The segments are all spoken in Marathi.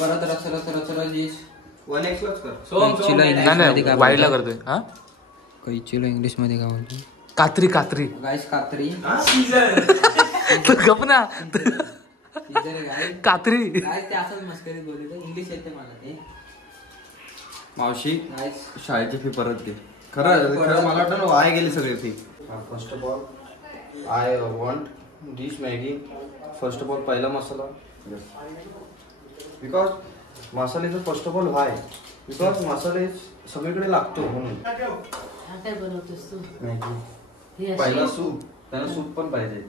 परत रचरा जी 1x लाच कर. नाही वाईला करतोय. हा कैचीला इंग्लिश मध्ये काय म्हणतो? कात्री कात्री गाइस कात्री. गप ना कात्री. गाइस ते असं मस्करीत बोलले इंग्लिश येते मला ते. मावशी शाळेची फी परत दे. खरं मला वाटतं ना वाया गेली सगळी fee. First of all I want this Maggi. First of all पहिला मसाला because masala is first of all why because masala is सगळीकडे लागतो म्हणून. काय बनवतोस तू? मॅगी पहिला सूप. त्याला सूप पण पाहिजे.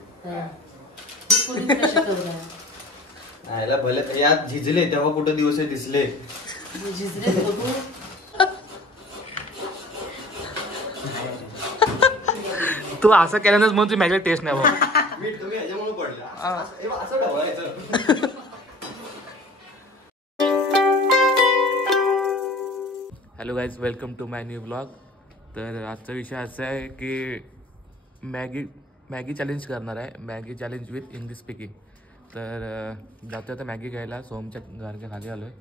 याला भले यात झिजले तेव्हा कुठे दिवस दिसले. झिजले बघू. तू असं केल्यानंच म्हणून तू मॅगीला टेस्ट नाही बाबा. मीठ कमी ह्याच्यामुळे पडलं असं ढवळायचं. Hello guys, welcome to my new blog. तर आजचा विषय असा आहे की मॅगी चॅलेंज करणार आहे. Maggi challenge with English speaking. तर जातो आता मॅगी घ्यायला. सोमच्या घरच्या खाली आलो आहे.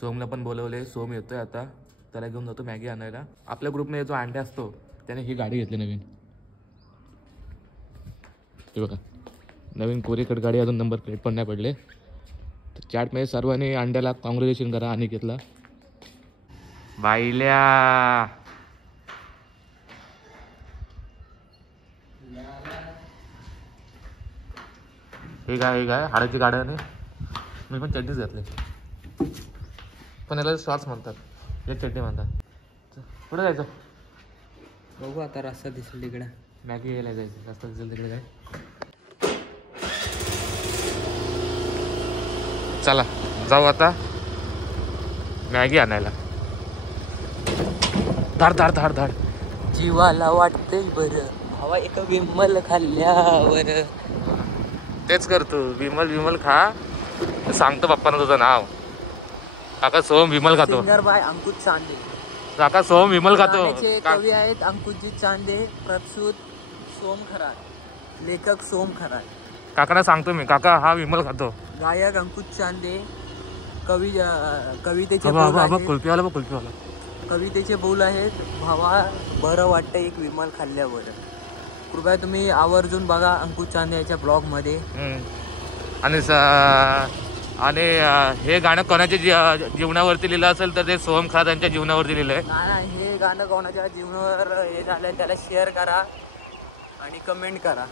सोमला पण बोलवले. सोम येतो आहे आता. त्याला घेऊन जातो मॅगी आणायला. आपल्या ग्रुपमध्ये जो अंडे असतो त्याने ही गाडी घेतली नवीन. ते बघा नवीन कोरेकट गाडी. अजून नंबर प्लेट पण नाही पडले. तर चॅटमध्ये सर्वांनी अंड्याला कॉंग्रॅच्युलेशन करा. आणि घेतला बाईल्या. हे काय हाडाची गाड्या नाही. मी पण चड्डीच घातले पण याला शॉर्ट्स म्हणतात. हे चड्डी म्हणतात. कुठे जायचं बघू आता. रस्ता दिसेल तिकडे. मॅगी घ्यायला जायचं. रस्ता दिसेल तिकडे काय. चला जाऊ आता मॅगी आणायला. धाड धाड धाड धाड. जीवाला वाटतंय बरं भावा एक विमल खाल्ल्यावर. तेच करतो. विमल खा. सांगतो पप्पानं तुझं नाव. काका सोहम विमल खातो. सिंगर बाय अंकुश चांदे. काका सोहम विमल खातो. कवी आहेत अंकुशजी चांदे. प्रसूत सोम खरात. लेखक सोम खरात. काकांना सांगतो मी. काका हा विमल खातो. गायक अंकुश चांदे. कवितेचे कुल्फीवाला कवितेचे बोल आहेत. भावा बरं वाटतं एक विमल खाल्ल्यावर. कृपया तुम्ही आवर्जून बघा अंकुश चांदे याच्या ब्लॉग मध्ये. आणि हे गाणं कोणाच्या जीवनावरती लिहिलं असेल तर ते सोहम खरात यांच्या जीवनावरती लिहिलं आहे. हे गाणं कोणाच्या जीवनावर हे झालंय त्याला शेअर करा आणि कमेंट करा.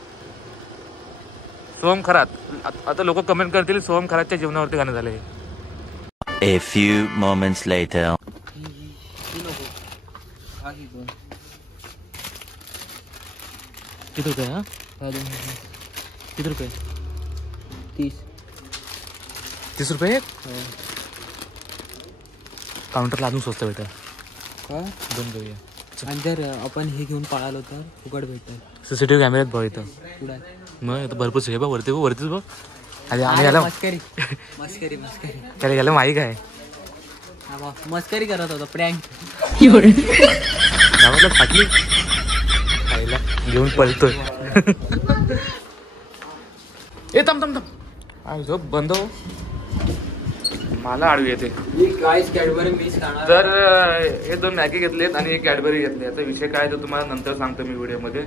सोहम खरात. आता लोक कमेंट करतील सोहम खरातच्या जीवनावरती गाणं झालंय. A few moments later. किती रुपये? हा किती रुपये? 30 रुपये. काउंटरला अजून स्वस्त भेटत का? दोन घेऊया. आणि जर आपण हे घेऊन पळालो तर फुकट भेटत. सीसीटीव्ही कॅमेऱ्यात बघ इथं. पुढे मग भरपूर हे बघ वरतीच बघ. आणि याला मस्करी त्याला याला माहीत आहे. मस्करी करत होता. प्रँक फाटली खायला घेऊन पळतोय. ए थांब झोप बंद हो. मला आडवी येते. कॅडबरी मिस खाणार. तर हे 2 मॅगी घेतलेत आणि 1 कॅडबरी घेतली. आता विषय काय तो तुम्हाला नंतर सांगतो मी व्हिडिओ मध्ये.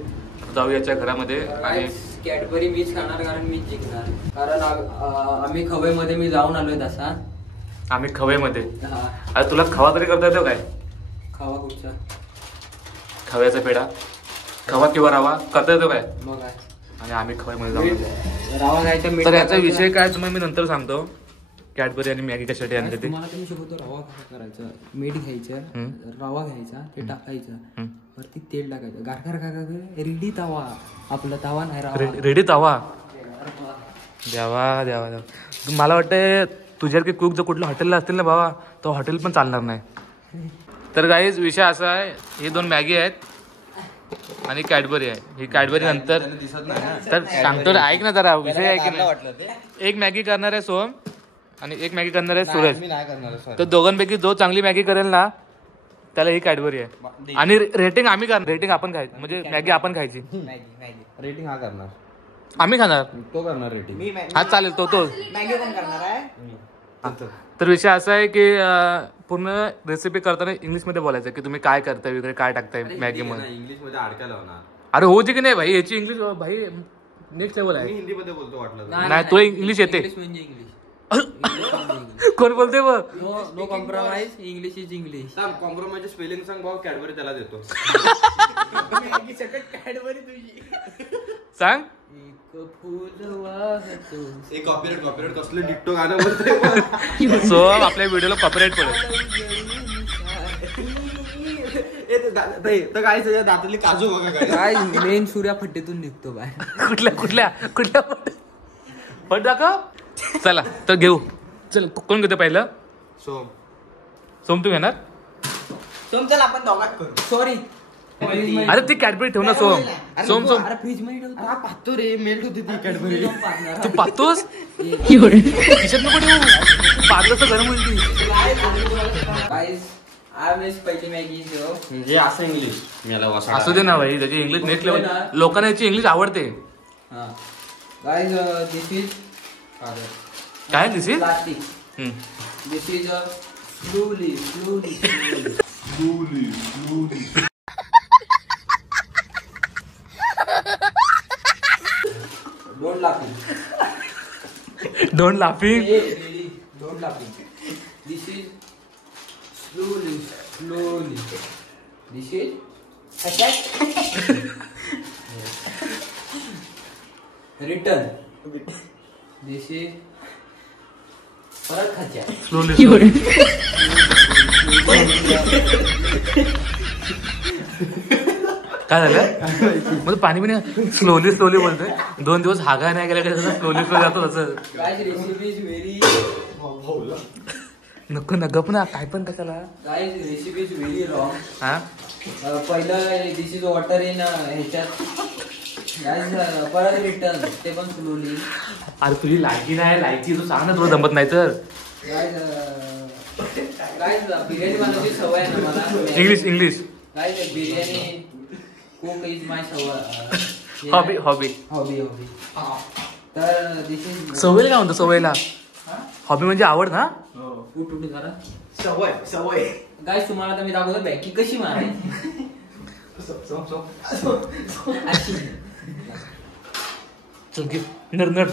जाऊ याच्या घरामध्ये. आणि कॅडबरी मिस खाणार कारण मी जिंकणार. कारण आम्ही खवेमध्ये मी जाऊन आलोय तसा. आम्ही खवेमध्ये. अरे तुला खवा तरी करता येतो काय? खवा कुठचा? खव्याचा पेढा. खवा किंवा रवा करता येतो काय? मग काय. आणि आम्ही खव्यामध्ये जाऊन रवा घ्यायचा. तर याचा विषय काय तुम्हाला मी नंतर सांगतो. कॅडबरी आणि मॅगी कशासाठी आणते ते. तुम्हाला तुम्ही शिकवतो. रवा कसं करायचं. मीठ घ्यायचं. रवा घ्यायचा. ते टाकायचं. वरती तेल टाकायचं. गारगार रेडी तवा. आपला तवा नाही रवा. रेडी तवा. द्यावा. मला वाटतं तुझ्यासारखे कुक जर कुठल्या हॉटेलला असतील ना बाबा तो हॉटेल पण चालणार नाही. तर गाईज विषय असा आहे. ही 2 मॅगी आहेत आणि कॅडबरी आहे. ही कॅडबरी नंतर तर सांगतो. ऐक ना जरा. विषय आहे की नाही. 1 मॅगी करणार आहे सोहम आणि 1 मॅगी करणार आहे सूरज. तर दोघांपैकी जो चांगली मॅगी करेल ना त्याला ही कॅडबरी आहे. आणि रेटिंग आम्ही करणार. रेटिंग आपण खायची. म्हणजे मॅगी आपण खायची. रेटिंग हा करणार. आम्ही खाणार. तो करणार रेटिंग. हा चालेल. तो मॅगी पण करणार आहे. तर विषय असा आहे की पूर्ण रेसिपी करताना इंग्लिशमध्ये बोलायचं की तुम्ही काय करताय वगैरे काय टाकताय मॅगी मध्ये. इंग्लिश मध्ये अडकायला होणार. अरे हो की नाही भाई, याची इंग्लिश भाई नेक्स्ट लेवल मी आहे. हिंदी मध्ये बोलतो वाटलं. नाही तुला इंग्लिश येते. इंग्लिश म्हणजे इंग्लिश. कोण बोलते बघ. No compromise, English is English. Compromise spelling सांग भाऊ. कॅडबरी त्याला देतो. सांग. एक फूल वाहतो. एक कॉपीराइट कसलं डिक्टो गाणं बोलतोय. सो आपल्या व्हिडिओला कॉपीराइट पडेल. तर काय त्याच्या दातातली काजू बघा काय. काय मेन सूर्या फट्टेतून निघतो बाहेर. कुठल्या पट दाखव. चला तर घेऊ. चल कोण घेतो पहिलं. सोम तू घेणार. तुमचं आपण दोघात करू. सॉरी. अरे ती कॅडबरी ठेव ना सोम. सोम अरे फ्रीज मध्ये ठेवतो. पाहतो रे मेल्ट होती ती कॅडबरी. तू पाहतोस खिशात नको ठेवू. पागलं तर गरम होईल ती. गाइस आय मिस पहिली मॅगी जो. म्हणजे असं इंग्लिश मला वासा. असू दे ना भाई, त्याची इंग्लिश नेक्स्ट लेवल. लोकांना याची इंग्लिश आवडते. हां गाइस दिस इज काय this is. Plastic. This is slowly. Don't laughing. Don't laughing. This is slowly. This is attack. Return. This is परत खाच्या. स्लोली. काय झालं म्हणजे पाणी बिणी स्लोली बोलतोय. 2 दिवस हागा नाही गेला स्लोली जातो तसं. Guys, recipe is very. नको ना गप ना काय पण कशाला. Guys, recipe is very wrong. हा पहिलं दिस इज वॉटर इन ह्याच्यात. Guys, परत रिटर्न ते पण स्लोली. अरे तुझी लायकी नाही लायकी तू सांग ना तुला जमत नाही तर. Guys, बिर्याणी बनवायची सवय आहे ना मला. English. Guys, biryani cook is my hobby. तर दिस इज सवयला काय म्हणतो सवयला. हॉबी म्हणजे आवड ना. उठ जरा. सवय. गाइस तुम्हाला तर मी दाखवतो बॅकी कशी मारायची. अशी. चल घे. नड नड.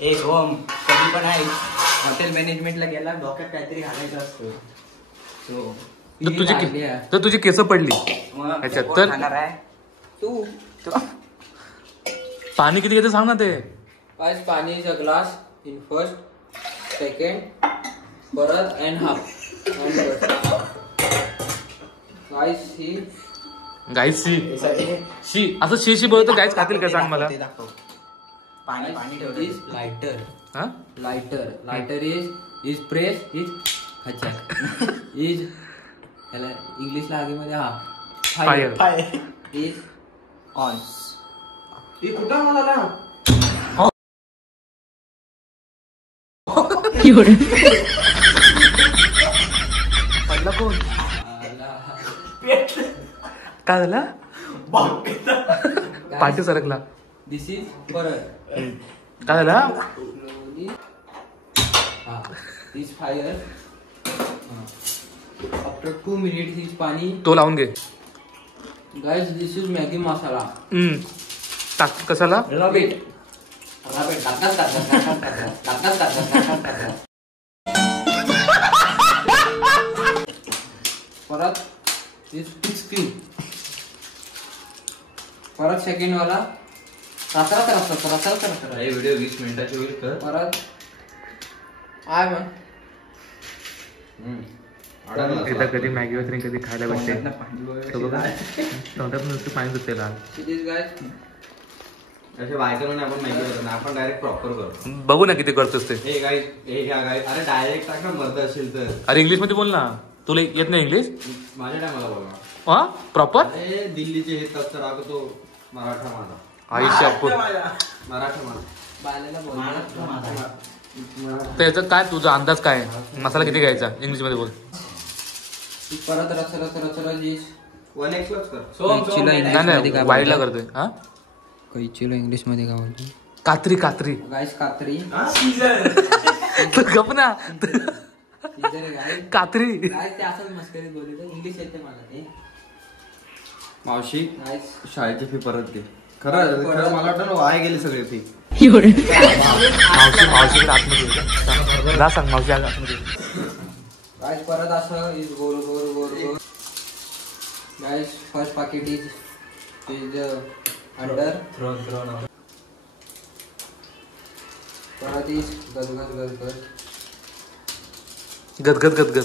ए ओम कधी पण आहे हॉटेल मॅनेजमेंटला गेला डोक्यात काहीतरी घालायचं असतं. सो तर तुझी केस पडली ह्याच्यात तर तू पाणी किती घेते सांग ना ते. पाच पाणी is a glass in first second परत अँड हाफ. गाईस शी असं शी बोलतो गाईस खातील का सांग मला. पाणी ठेवलं. लायटर. हा लायटर इज प्रेस इज खचा इज ह्याला इंग्लिशला आगीमध्ये हा फायर इज ऑन. कुठं मला ना पडला कोण. काय झालं पाठी सरकला. दिस इज परत काय झालं. Is fire. After 2 minutes is पाणी. तो लावून घे. गाइस दिस इज मॅगी मसाला. टाक कशाला. Rub it. परत इज क्रीम. परत सेकंड वाला रसा. व्हिडिओ 20 मिनिटाची होईल तर परत आय मग एकदा कधी मॅगी वगैरे कधी खायला भेटते तोंडात नुसतं पाणी सुटते लाल. असे बायकरने आपण मॅगी करतो ना आपण डायरेक्ट प्रॉपर करतो. बघू ना किती करतोस ते. हे गाईस हे घ्या गाईस. अरे डायरेक्ट टाक ना मर्द असेल तर. अरे इंग्लिश मध्ये बोल ना. तुला येत नाही इंग्लिश. माझ्या टायमाला बोला. हा प्रॉपर. अरे दिल्लीचे हे तत्तर रागतो मराठा माझा. आयुष्य मराठा माझा. त्याचा काय तुझा अंदाज काय मसाला किती घ्यायचा इंग्लिश मध्ये बोल. परत रस 1x लाच कर. नाही वाईडला करतोय. हा कैचीला इंग्लिश मध्ये काय बोलतो. कात्री गाइस कात्री. तू गप ना टीचर काय कात्री काय ते असं मस्करीत बोलले इंग्लिश येते मला ते मावशी नाईस शाळेची फी परत दे. खरं खरं मला वाटतं वाया गेली सगळी फी. मावशी मावशीकडे आतमध्ये ये का? जा सांग मावशी आतमध्ये ये. गाइस परत असं is goal goal goal goal guys first पाकिट इज अंडर परत इज गजगज गजगज गदगद गदगद गर गर गर गर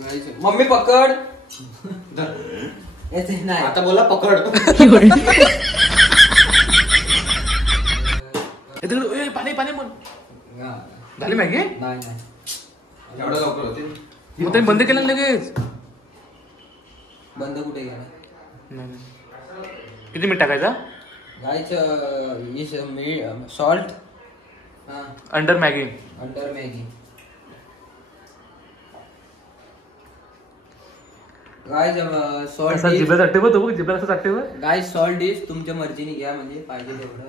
गाइस मम्मी पकड येते नाही आता बोला पकड. ए, तिकडे, ए, पाणी पाणी म्हण हा. झाली मॅगी नाही नाही एवढं लवकर होते. मग त्यांनी बंद केलं ना लगेच बंद कुठे गेला किती मीठ टाकायचा गाइस इज सॉल्ट हा under Maggi under Maggi guys salt असा जिब्यात अट्टे बघ तू जिब्यात असं अट्टे बघ गाइस सॉल्ट इज तुमच्या मर्जीने घ्या म्हणजे पाहिजे तेवढं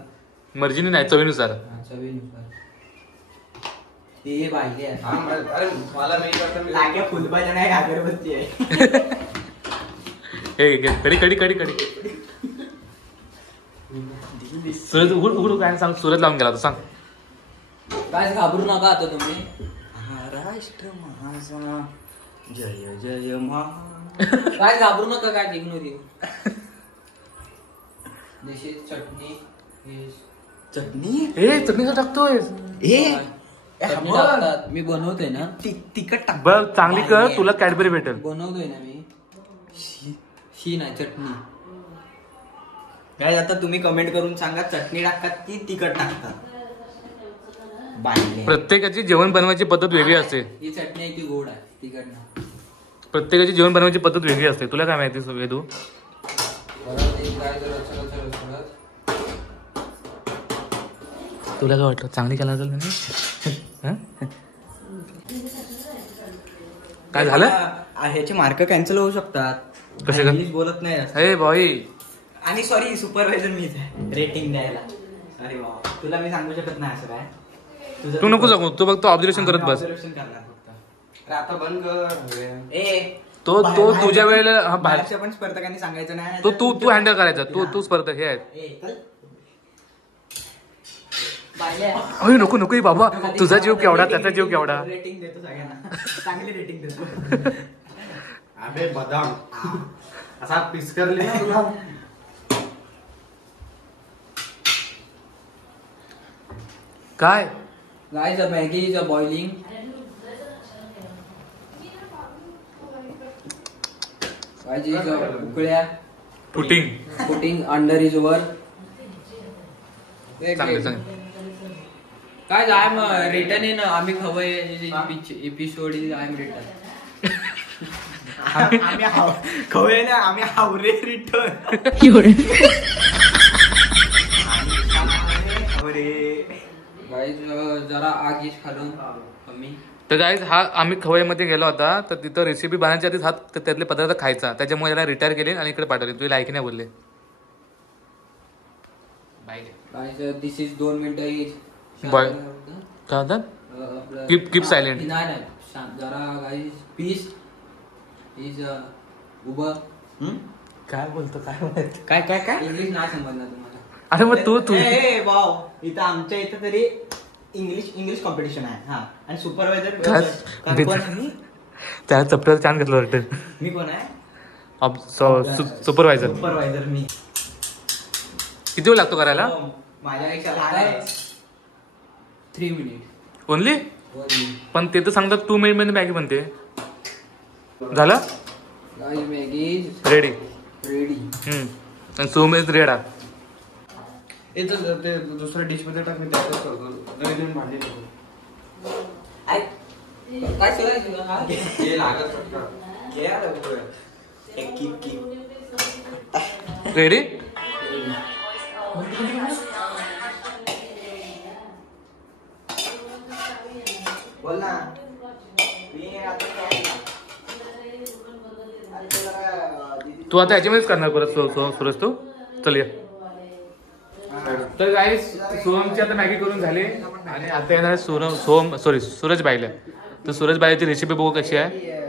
मर्जीने नाही चवीनुसार चवीनुसार ते पाहिजे हा, अरे मला नाही वाटतं मी- लाग्या फुलभाज्या नाही अगरबत्ती आहे हे घे, कडी कडी कडी कडी सूरज उघड उघड काय सांग सूरज लावून गेला होता सांग काय घाबरू नका आता तुम्ही महाराष्ट्र महासा जय जय महा. काय घाबरू नका काय इग्नोर यू दिस इज चटणी चटणी ए चटणीचा टाकतोय चटणी टाकतात मी बनवतोय ना तिखट टाक. बघ चांगली कर तुला कॅडबरी भेटेल बनवतोय ना मी शी नाही चटणी काय आता तुम्ही कमेंट करून सांगा चटणी टाकतात की तिखट टाकतात बांधले प्रत्येकाची जेवण बनवायची पद्धत वेगळी असते ही चटणी आहे ती गोड आहे तिकडनं प्रत्येकाची जेवण बनवायची पद्धत वेगळी असते तुला काय माहिती वेदू परत एक काय जरा चलत चलत चलत तुला काय वाटलं चांगली केला असेल हं? काय झालं ह्याचे मार्क कॅन्सल होऊ शकतात कसे काय? इंग्लिश बोलत नाही जास्त. ए भाई आणि सॉरी सुपरवायझर मीच आहे रेटिंग द्यायला अरे वा तुला मी सांगू शकत नाही असं काय तू नको सांगू तू फक्त ऑब्झर्वेशन करत बस ऑब्झर्वेशन करणार फक्त अरे आता बंद कर. ए तो तुझ्या वेळेला हा बाहेर बाहेरच्या पण स्पर्धकांनी सांगायचं नाही तो तू हँडल करायचा तू स्पर्धक हे आहेत ए, चल. अरे नको नको ए बाबा तुझा जीव केवढा त्याचा जीव केवढा रेटिंग देतो सगळ्यांना चांगली रेटिंग देतो अबे बदाम असा पीस करले ना तुला. काय guys Maggi is a boiling guys is उकळ्या फुटिंग पुटिंग अंडर इज वर चांगलं चांगलं काय आय एम रिटर्न इन आम्ही खवय episode is I am return आम्ही खवय ना आम्ही हावरे रिटर्न गाइस जरा आग इज खालून कमी तर गाईज हा आम्ही खवईमध्ये गेलो होता तर तिथं रेसिपी बनायच्या आधीच हा त्यातले पदार्थ खायचा त्याच्यामुळे याला रिटायर केले आणि इकडे पाठवले तुला ऐकी नाही बोलले गाइस दिस इज 2 मिनिटं इज Boil. काय होतात आपलं Keep silent. नाही नाही जरा गाइस पीस इज उभं काय बोलतो काय काय काय काय इंग्लिश नाही समजणार तुम्हाला अरे मग तू ए, वाव इथं आमच्या इथं तरी इंग्लिश कॉम्पिटिशन आहे हा आणि सुपरवायझर त्या चप्टर छान घेतलं वाटतं मी कोण आहे सुपरवायझर सुपरवायझर मी किती वेळ लागतो करायला हो, माझ्यापेक्षा लहान आहे 3 मिनिट ओनली पण ते तर सांगतात 2 मिनिट मध्ये मॅगी बनते झालं guys Maggi is ready ready आणि 2 मिनिट रेडा ते दुसऱ्या डिश मध्ये टाक मी त्यातच करतो. नवीन भांडी नको. काय करायचं हा हे लागत पटकन. घे यार, एक कीप रेडी बोल ना मी आता काय तू आता याच्यामध्येच करणार परत सुरज तू चल ये तर गाईस सोहमची आता मॅगी करून झाली आणि आता येणार सूरज बाईला. तर सूरज बाईची रेसिपी बघू कशी आहे.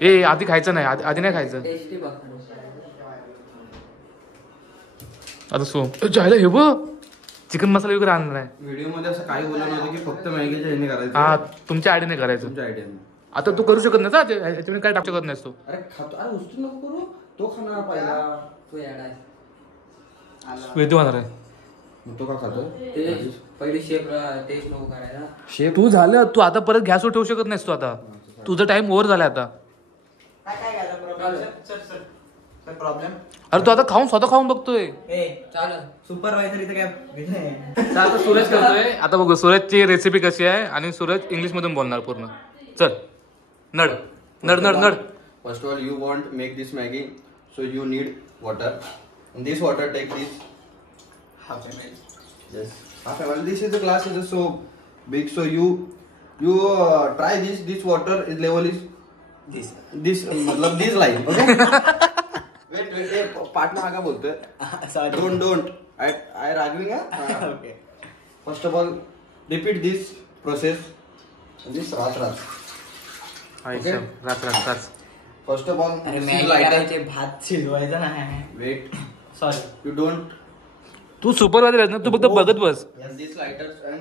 ए आधी खायचं नाही, आधी नाही खायचं. टेस्टी बघ. आता सोहम जायला हे बघ चिकन मसाला वगैरे आणणार आहे. व्हिडिओ मध्ये असं काही बोललं नव्हतं की फक्त मॅगीच्या ह्याने करायचं. हा तुमच्या आयडीने करायचं. तुमच्या आयडियाने. आता तू करू शकत नाही ना, ह्याच्यामध्ये काय टाकू शकत नाहीस तू. अरे खातो, अरे उचलू नको करू, तो खाणार पहिला. तो याड आहे. वेदू होणार आहे. मग तो का खातो? ते पहिले शेप टेस्ट नको करायला. शेप तू झालं, तू आता परत गॅसवर ठेवू शकत नाहीस तू आता. तुझा टाइम ओव्हर झाला आता. प्रॉब्लेम. अरे तू आता स्वतः खाऊन बघतोय. चालेल. सुपरवायझर इथं काय तर आता सूरज करतोय. आता बघू सूरजची रेसिपी कशी आहे आणि सूरज इंग्लिश मधून बोलणार पूर्ण. चल नड नड नड नड. First of all, you want make this Maggi, so you need water. And this water take this half ml. yes half ml. This is the glass is so big, so you try this. This water is level is this मतलब this line. Okay. wait part में आगा बोलते. Sorry. Don't. I arguing है. Okay. First of all, repeat this process. And this rat. Okay. रात First of all, अरे this is मॅगी lighter. करायचे, भात शिजवायचा नाही. Wait. सॉरी. You don't. तू सुपरवायझर आहेस ना, तू फक्त बघत बस. And this lighters and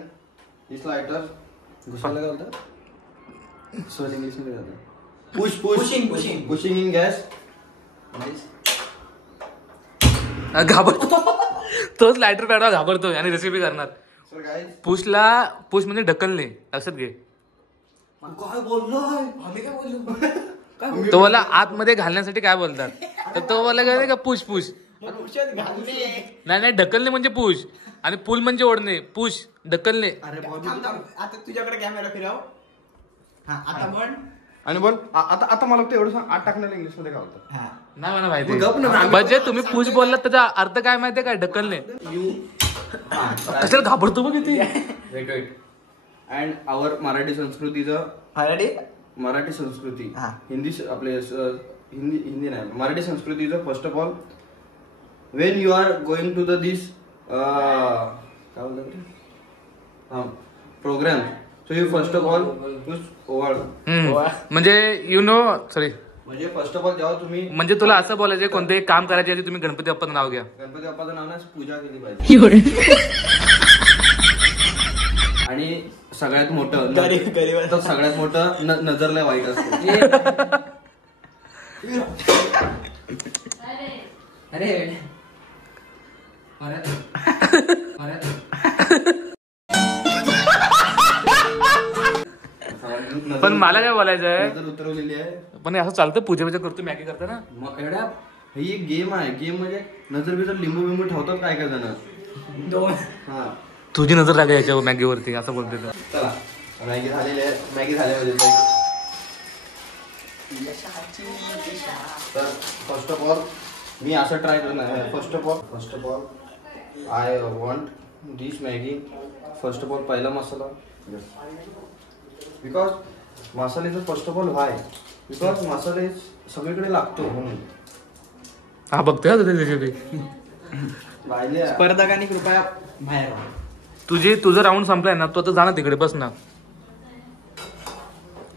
this lighter. घुसायला काय बोलतात? Sorry, English मध्ये काय बोलतात? Pushing in gas. And this. घाबरतो तोच लायटर पॅडवा घाबरतोय आणि रेसिपी करणार. So guys. पुश म्हणजे ढकलणे, लक्षात घे. काय बोललोय? आम्ही काय बोललो? तो मला आतमध्ये घालण्यासाठी काय बोलतात, तर तो मला काय का पुश नाही ढकलणे म्हणजे पुश आणि पुल म्हणजे ओढणे. पुश ढकलणे. आता तुझ्याकडे कॅमेरा फिरव. हा आता पण आणि बोल आता मला ते एवढं सांग, आठ टाकणार इंग्लिश मध्ये काय होतं? नाही मला मग गप ना, माहिती. आम्ही- म्हणजे तुम्ही पुश बोललात त्याचा अर्थ काय माहितीये काय, ढकलणे. कशाला घाबरतो बघ किती. वेट अँड आवर मराठी संस्कृतीचं मराठी संस्कृती हा. आपले हिंदी नाही मराठी संस्कृतीचं first of all when you are going to the this काय बोलतात program, so you first of all ओवाळ. म्हणजे यु नो सॉरी, म्हणजे फर्स्ट ऑफ ऑल जेव्हा तुम्ही म्हणजे तुला असं बोलायचं कोणतेही काम करायच्या आधी तुम्ही गणपती बाप्पाचं नाव घ्या. गणपती बाप्पाचं नाव पूजा केली पाहिजे. आणि सगळ्यात मोठं तर सगळ्यात मोठं नजरला वाईट असतं. अरे पण मला काय बोलायचं आहे, नजर उतरवलेली आहे. पण असं चालतं पूजा करतो मॅगी करताना. मग एवढ्या ही एक गेम आहे. गेम म्हणजे नजर बिजर लिंबू बिंबू ठेवतात काय काय जण. दोन. हा तुझी नजर लागली याच्यावर मॅगीवरती असं बोलते. चला मॅगी झालेली आहे. मॅगी झाल्यामध्ये तर फर्स्ट ऑफ ऑल मी असं ट्राय करणार. First of all I want this Maggi. First of all पहिला मसाला, बिकॉज मसाल्याचं first of all why, because मसाले सगळीकडे लागतो म्हणून. हा बघतोय का रेसिपी. पाहिले स्पर्धकांनी कृपया बाहेर व्हा. तुझं राऊंड संपलाय ना, तू आता जा ना तिकडे बस ना.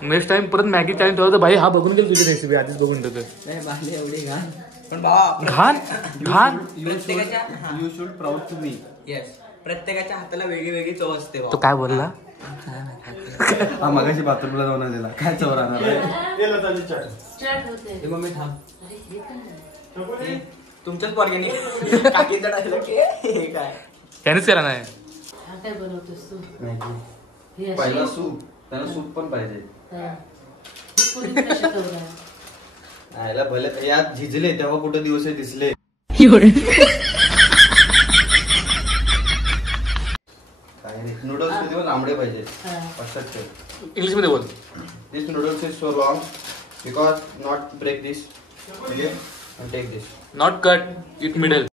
नेक्स्ट टाइम परत मॅगी टाइम ठेवतो भाई. हा बघून गेल तुझी रेसिपी आधीच बघून ठेवतोय. नाही बाले एवढी घाण. पण भावा घाण you should proud to me. Yes, प्रत्येकाच्या हाताला वेगळी वेगळी चव असते तो भावा. काय बोलला. हा मगाशी बाथरूमला जाऊन आलेला. काय चव राहणार आहे? स्टार्ट होते. हे मम्मी थांब. अरे हे काय? हे तुमच्याच पोरग्याने काकीचं डायलॉग हे काय. त्यानेच केला नाही. हा काय बनवतोस तू? मॅगी. हे अशी? पहिला सूप, त्याला सूप पण पाहिजे. हा. ही पोळी कशी करूया? याला भले यात झिजले तेव्हा कुठे दिवस दिसले. काय नाही, नूडल्स मध्ये पण आंबडे पाहिजे. हा. असंच ठेव. इंग्लिश मध्ये बोल. This noodles is so long because not break this. Okay and take this. Not cut it middle.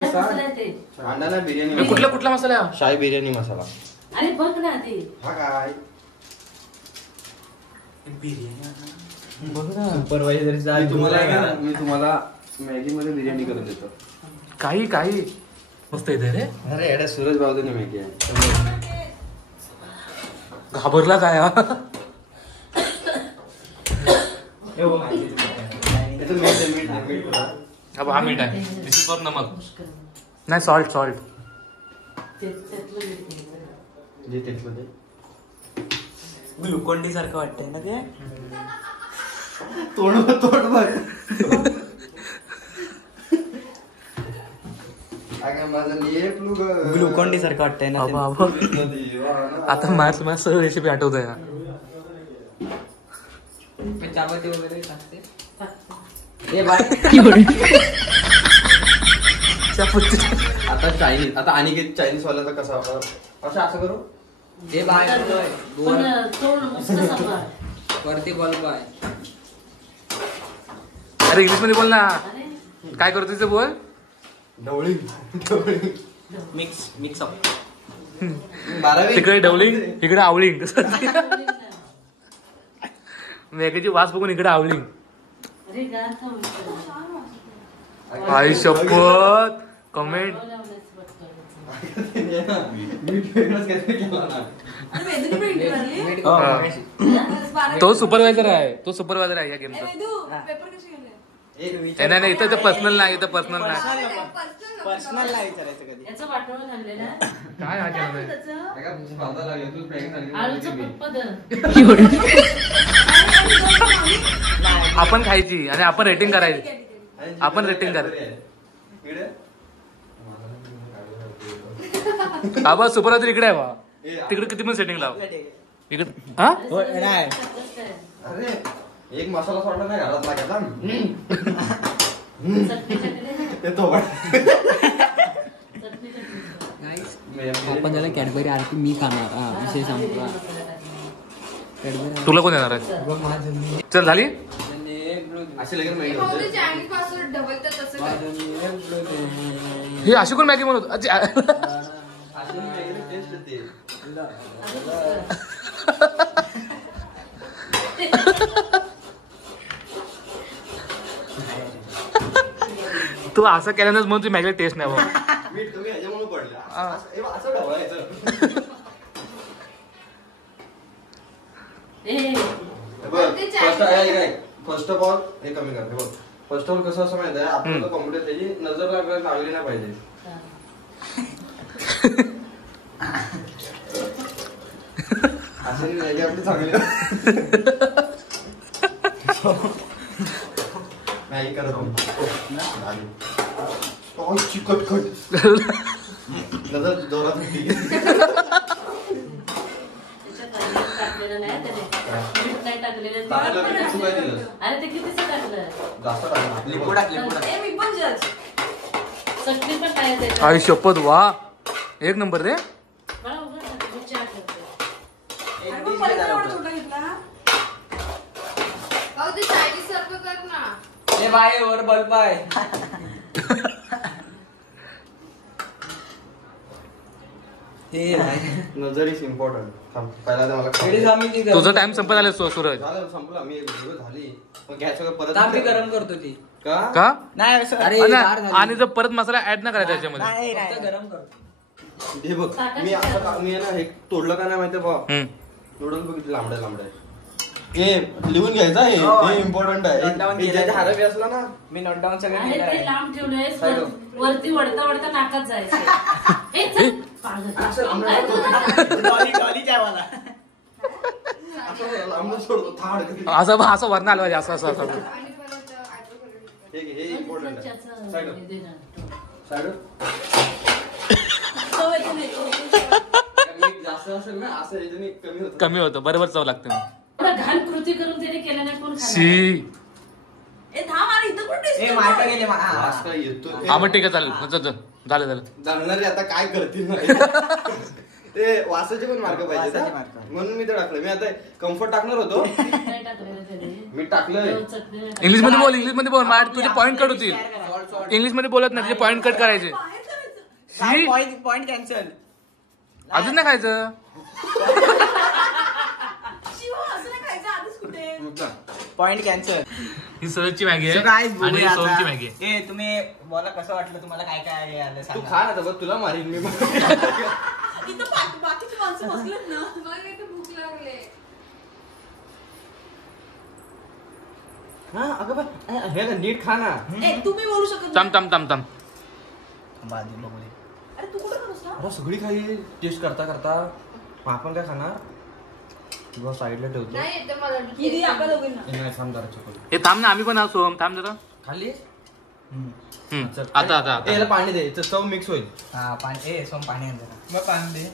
मसाला आहे ते. अंडा ना बिर्याणी कुठला मसाला आहे? शाही बिर्याणी मसाला. अरे बघ ना ते. हा काय सुपरवायझर मी तुम्हाला मॅगी मध्ये बिर्याणी करून देतो. काही मस्त येते रे. अरे एवढ्या सूरज बाबूने मॅगी आहे. घाबरला काय हा? याचं मीठ आहे, मीठ आहे, मीठ आहे. हा मीठ आहे. दिस इज फॉर नमक. नाही सॉल्ट सॉल्ट. जे तेचलं ते. ग्लुकोन डी सारखं वाटतंय ना ते. तोंड बघ. काय माझं लेप लुग. ग्लुकोन डी सारखं वाटतंय ना ते. बाबा आता मला सर्व रेसिपी आठवत आहे. चपाती वगैरे टाकते. आता चायनीज. आता अनिकेत चायनीज वाल्याचा कसा असं करू. ते बाहेर पण तोंड मस्त सापडा. वरती बल्ब आहे. अरे इंग्लिश मध्ये बोल ना. अरे काय करतो ते बोल. ढवळी. Mix up. 12वी. तिकडे डवलिंग इकडे आवळिंग. मॅगीची वास बघून इकडे आवळिंग. अरे गार खाऊ. आई शपथ. कमेंट. मीठ वेगळंच काहीतरी केलं ना. तो सुपरवायझर आहे. तो सुपरवायझर आहे या गेमचा. नाही नाही इथं पर्सनल नाही. इथं पर्सनल नाही. पर्सनल नाही विचारायचं कधी. याचं वाटवून आणलेलं आहे. काय हा केलं नाही. काय का स्पर्धा लागली, तूच prank झाली. आळूचं पद. आपण खायची आणि आपण रेटिंग करायची. आपण रेटिंग करायची. इकडे? बाबा सुपरवायझर इकडे आहे बा. तिकडे किती पण सेटिंग लाव. इकडे हा नाही. अरे एक मसाला सोडला नाही घरात लागायचा. चटणी टाकली. येतो पण. आपण त्याला कॅडबरी आरती मी खाणार. हा विषय संपला. कॅडबरी तुला कोण येणार आहे. बघ माझं चल झाली. असे लगेच माहिती होते. चायनीज पासून डबल तर तसं हे अशी कोण मॅगी म्हणत. अच्छा. अशी वेगळी टेस्ट येते. तू असं केल्यानंच म्हणून तुझी मॅगीला टेस्ट नाही बा. मीठ कमी ह्याच्यामुळे पडलं. असं ढवळायचं. फर्स्ट ऑफ ऑल हे कमी करते बघ. फर्स्ट ऑफ ऑल कसं असं माहिती आहे आपल्याला कॉम्प्युटर त्याची नजर लागली नाही पाहिजे. असं नाही आपली चांगली नाही करत. चिकट कट नजर जोरात होती. टाकलेलं नाही त्याने. मीठ नाही टाकलेलं. टाकलं की तू काय दिलं? अरे ते कितीचं टाकलं. जास्त टाकलं. लिंबू टाक, लिंबू टाक. मी पण जज. चटणी पण काय त्याच्यात. आई शपथ वा. एक नंबर रे. मला उगाच टाकलं. मी चहा करते. एक dish घे जरा पुढं. भाऊ ते चायनीज सारखं कर ना. ए बाय वर बल्ब आहे. नजर इज इम्पॉर्टंट. पहिला तर मला तुझा टाइम संपत आला सूरज. झालं संपला. मी व्हिडिओ झाली मग घ्यायचं का परत. तांबी गरम करतो ती. का का नाही असं. अरे आणि- गार झाली. आणि जर परत मसाला ऍड ना करायचा त्याच्यामध्ये. नाही नाही गरम करतो. हे बघ मी असं मी आहे ना हे तोडलं का नाही माहितीये बा. हम्म. नूडल्स बघितले लांबड्या लांबड्या. हे लिहून घ्यायचं आहे. हे इम्पॉर्टंट आहे. Note down हे केलं. ज्याच्या हातात असला ना मी नोट डाऊन सगळं अरे केलं ते आहे. लांब ठेवलंय. वरती वडता वडता नाकात जायचं. हे चल. पागल. अरे तू जा. डॉली चायवाला. असं लांब सोडतो थाड. असं वरण आलं पाहिजे. असं असं असं आणि परत eyebrow करून ठेव. हे इम्पॉर्टंट आहे. चमच्याचं साईड हे दे ना. साईड जास्त असेल ना असं याच्याने कमी होतं. कमी होतं. बरोबर चव लागते मग. एवढं घाण कृती करून त्याने केलं नाही कोण खाणार? शी. ए थांब आणि इथं पण taste ए कर. मार्क गेले मा- हा. वास काय येतो. हा मग ठीक आहे चालेल. चल, चल. झालं झालं. जाणणारे आता काय करतील ना. ते वासाचे पण मार्क पाहिजे वासाचे ना. mark. म्हणून मी ते टाकलं. मी आता कम्फर्ट टाकणार होतो. नाही टाकलेलं त्याने. मी टाकलंय. चटणी नाही टाकली. इंग्लिश मध्ये बोल. इंग्लिश मध्ये बोल. माझे तुझे पॉईंट कट होतील. इंग्लिश मध्ये बोलत नाही. तुझे पॉईंट कट करायचे. शी. Point cancel. अजून नाही खायचं. शिव असं नाही खायचं आधीच कुठे. Point cancel. ही सूरजची मॅगी आहे So guys, आणि बघूया ही सोमची आता. मॅगी आहे. ए तुम्ही बोला कसं वाटलं तुम्हाला काय काय आलं तू सांगा. खा ना तर तुला मारीन मी इथं बाकीची माणसं बसलेत ना. मला इथे भूक लागले. हा अगं बा हे ना, नीट खा ना. ए तुम्ही बोलू शकत थांब थांब थांब थांब. थांबा आधी बघू दे. अरे तू कुठं करतोस ना? अरे सगळी काही टेस्ट करता करता मग आपण काय खाणार किंवा साईडला ठेवतो. नाही येते मला ही दे आपल्या दोघींना. हे नाही थांब जरा चकोल हे थांब ना आम्ही पण आहो सोम थांब जरा. खाली हम्म. आता आता आता याला पाणी दे याचं चव मिक्स होईल. हा पाणी ए सोम पाणी आण जरा. मग पाणी दे.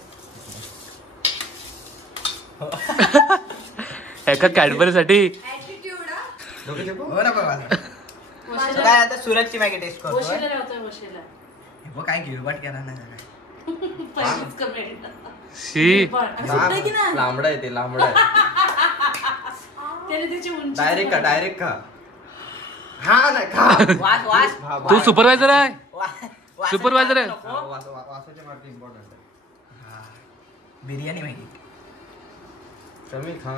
एका कॅडबरी साठी ऍटिट्यूड हा. डोके चेपू? हो ना बघा So काय आता सूरजची मॅगी टेस्ट करतोय. वशिला लावतोय वशिला. हे बघ काय गिळबाट करा ना जरा. पहिलीच कमेंट. शी सुटतंय की नाही? लांबडा आहे ते लांबडा आहे. त्याने त्याची उंची डायरेक्ट का डायरेक्ट खा. हा नाही खा. वास वास खा, तू वास. सुपरवायझर आहे वास- सुपरवायझर आहे. नको. हा, वासाच्या मार्क इम्पॉर्टंट आहे. हा. बिर्याणी मॅगी. कमी खा.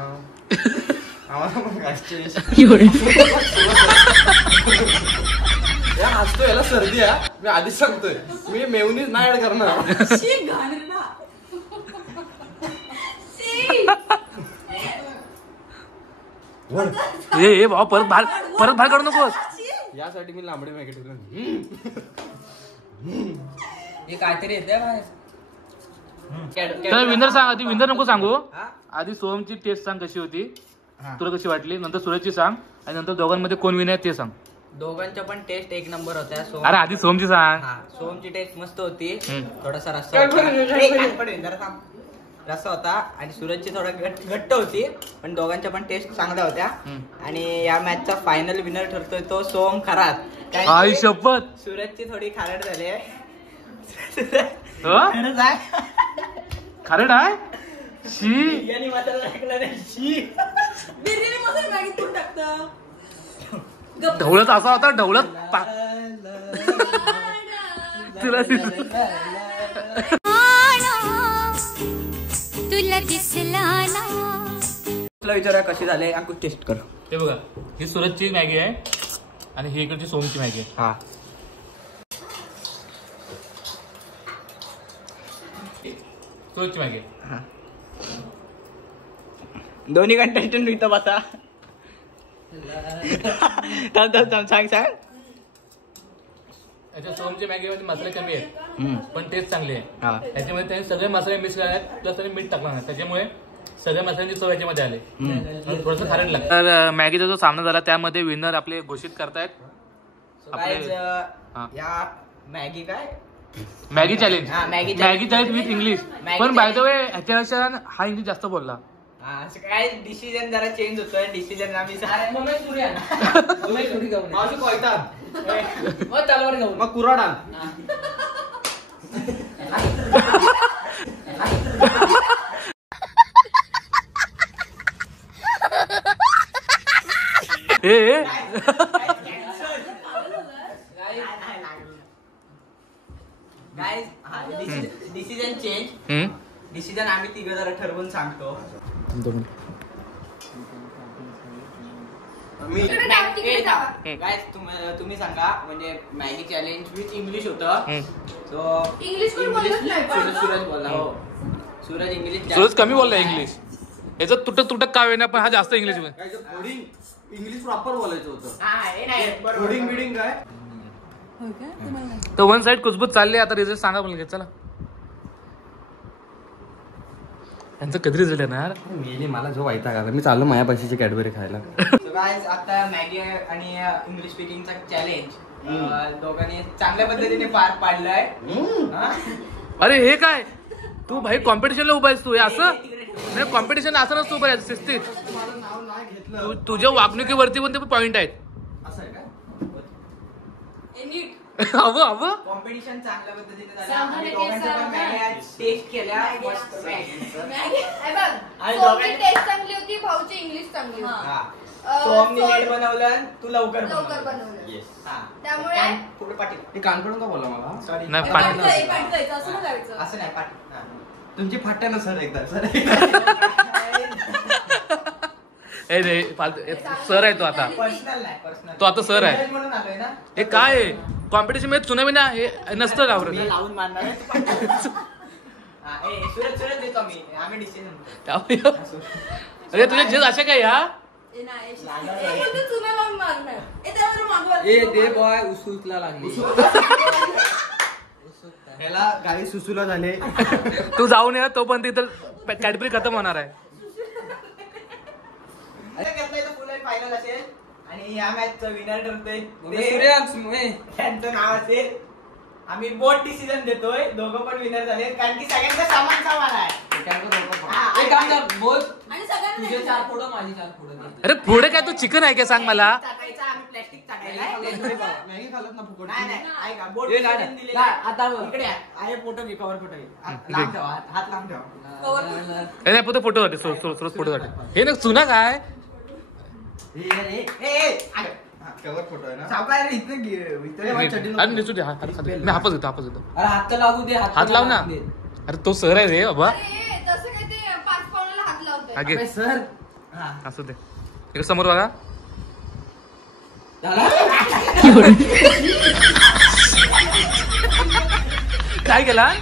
आम्हाला पण घासतेस. या हसतो याला सर्दी आहे. मी आधीच सांगतोय मी मेवनीच नाही ऍड करणार. शी घाणेरडा. ए भाऊ परत बाहेर काढू नकोस. यासाठी मी लांबडी मॅगी ठेवलं. हे काहीतरी येते तर विनर सांग आधी. विनर नको सांगू हा? आधी सोमची टेस्ट सांग कशी होती हा. तुला कशी वाटली नंतर सूरजची सांग आणि नंतर दोघांमध्ये कोण विनर आहे ते सांग. दोघांच्या पण टेस्ट एक नंबर होत्या. अरे आधी सोमची सांग. हा सोमची टेस्ट मस्त होती. हम्म. थोडासा रस्सा होता. रस्सा होता आणि सूरजची थोडा घट्ट होती पण दोघांच्या पण टेस्ट चांगल्या होत्या. आणि या मॅचचा फायनल विनर ठरतोय तो सोम खरात. कारण आई की शपथ. सूरजची थोडी खारट झाली आहे. हं? खरंच आहे. खरड आहे शी. बिर्याणी मसाला टाकला नाही. शी. बिर्याणी मसाला मॅगीत कोण टाकतं? ढवळत असा होता ढवळत तुला तुला दिसला ना. तुला विचारूया कशी झाली अंकुश टेस्ट कर. हे बघा ही सूरजची मॅगी आहे आणि ही इकडची सोमची मॅगी आहे. हा सूरजची मॅगी आहे. दोन्ही कंटेस्टंट इथं बसा. थांब सांग. याच्या सोमच्या मॅगीमध्ये मसाले कमी आहेत पण टेस्ट चांगली आहे. हा. त्याच्यामध्ये त्यांनी सगळे मसाले मिक्स केले आहेत प्लस त्यांनी मीठ टाकलं नाही त्याच्यामुळे सगळ्या मसाल्यांची चव याच्यामध्ये आले. थोडंसं खारट लागतं. तर मॅगीचा जो सामना झाला त्यामध्ये विनर आपले घोषित करतायत. Guys, या मॅगी काय मॅगी चॅलेंज. हा, Maggi Maggi challenge with English. Maggi पण बाय द वे challenge. ह्याच्यापेक्षा हा इंग्लिश जास्त बोलला. असं काय डिसिजन जरा चेंज होतोय. डिसिजन आम्ही मावशी कोयता मग मग कुराड आण. ए डिसिजन चेंज. डिसिजन आम्ही तिघं जरा ठरवून सांगतो. मी तिकडे जावा, तिकडे जावा. गाईज तुम्ही सांगा. म्हणजे मॅगी चॅलेंज विथ इंग्लिश होतं. सो इंग्लिश पण बोलत नाही पण. सूरज बोलला. हो सूरज इंग्लिश सूरज कमी बोलला इंग्लिश. याचं तुटक का वेळ पण हा जास्त इंग्लिश काय कोडिंग इंग्लिश प्रॉपर बोलायचं होतं. हा हे नाही बरोबर. कोडिंग बिडिंग काय होय काय? तुम्हाला नाही. तर वन साइड कुजबूज चालले. आता रिझल्ट सांगा बोल चला. यांचं कधी रिझल्ट येणार. मेली मला जो वैताग आला. मी चाललो माया पैशाची कॅडबरी खायला. So guys, आता मॅगी आणि इंग्लिश स्पीकिंगचा चॅलेंज दोघांनी चांगल्या पद्धतीने पार पाडलाय. हा? अरे हे काय तू भाई कॉम्पिटिशनला उभा आहेस तू. हे असं कॉम्पिटिशन असं नसतो उभं आहे शिस्तीत. माझं नाव नाही घेतलं तुझ्या वागणुकीवरती पण ते पॉइंट आहेत. असं आहे का. ए, नीट. हवं कॉम्पिटिशन चांगल्या पद्धतीने झालं. सांगा आणि ना दोघांच्या पण केस मॅगी टेस्ट केल्या मस्त मॅगी. हे बघ, आणि सोमची दोघांनी- टेस्ट चांगली होती, भाऊची इंग्लिश चांगली होती. हा. अं, सोमनी सोम- लेट बनवलं तू लवकर बनवलं. येस. हा. त्यामुळे पुढे पाटील. हे कानकडून का बोला मला. सॉरी नाही, पाठ पाटील. जायचं, पाठ जायचं, असं नाही करायचं. असं नाही पाटील. हा. तुमची फाट्या ना सर एकदा सर. ए रे सर आहे तो आता, पर्सनल नाही पर्सनल तो आता सर आहे. म्हणून आलोय ना हे काय आहे कॉम्पिटिशन मध्ये चुनावी ना हे नसतं मी घाबरत. लावून मारणार आहे, तू पण हा, ए, सूरज देतो आम्ही डिसिजन अरे तुझे जेज असे काय या ए, नाही, ए, चुना लावून मारणार. ए, त्यावर मागवा. ए दे बॉय उसूतला लागली. ह्याला गाई सुसूला झाले. तू जाऊन ये तो पण तिथं कॅडबरी खतम होणार आहे. फायनल असेल आणि या मॅचचं विनर ठरतोय त्यांचं नाव असेल. आम्ही बोट डिसिजन देतोय, दोघं पण विनर झाले कारण की सगळ्यांचं सामान सामान आहे. आणि सगळ्यांना तुझे 4 फोडं माझी 4 फोडं. अरे पुढे काय तू चिकन आहे काय सांग मला. टाकायचं आम्ही प्लॅस्टिक टाकायला मॅगी खाल्लं ना फुकट. नाही नाही ऐका बोट ए, नाही, डिसिजन नाही. दिलेलं काय, आता बघ. इकडे आहे फोटो घे, कवर फोटो घे. लांब ठेवा, हात लांब ठेवा. हे नाही पुढे फोटो साठी फोटो साठी हे ना चुना काय कवर फोटो आहे ना. सावकार इथं घे, इथं चड्डी अरे निसू दे हात मी हापच घेतो अरे हात तर लागू दे. हात लाव ना. अरे तो सर आहे रे बाबा. अरे तसं काय ते 5 पावलाला हात लावतोय. आगे सर असू दे इकडे समोर बघा. काय केला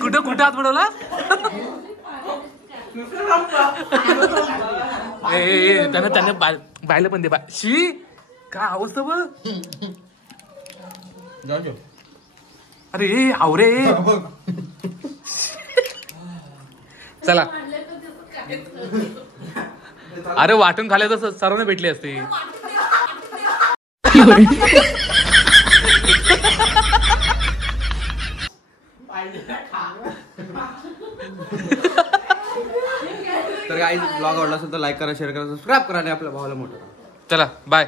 कुठं कुठं हात बुडवला. त्यांना बायला पण दे बाय. शी काय अवस्था बघ. जाऊ दे. अरे आवरे चला. अरे वाटून खाले तर सर्वांना भेटली असते. तर गाईज ब्लॉग आवडला असेल तर लाईक करा, शेअर करा, सबस्क्राईब करा आणि आपल्या भावाला मोठं करा. चला बाय.